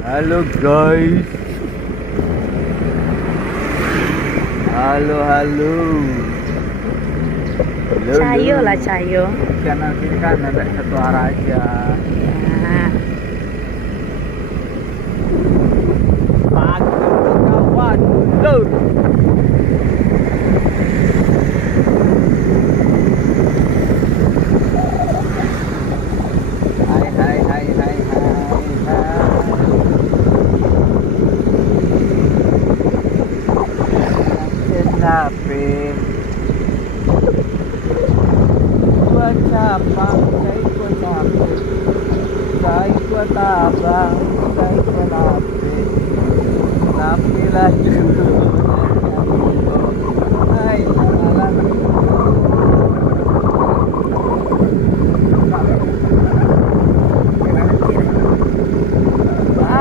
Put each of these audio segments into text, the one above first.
Halo guys. Halo halo. Halo, Cayo halo. lah Cayo. Kanan kiri kan ada satu arah aja. Ya. Pagi kawan. Lur. Hai hai hai hai hai. Kenapa? Gua capang, saya gua capek. Saya gua tabang, saya gua lapis. Napilah dulu. Hai, malam.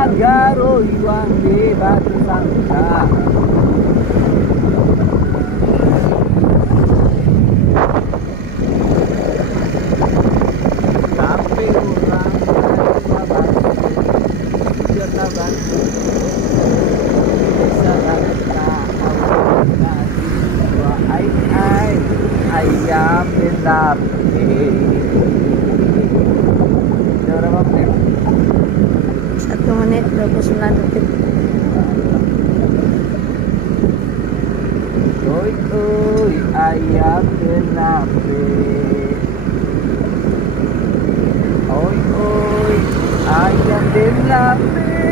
Agaro iwang di batu sangka. Sampai orang dia bantu bisa kita ai ayam belapi. Berapa menit? 1 menit 29 detik. Oi oi ayam belapi. Oi oi ayam belapi.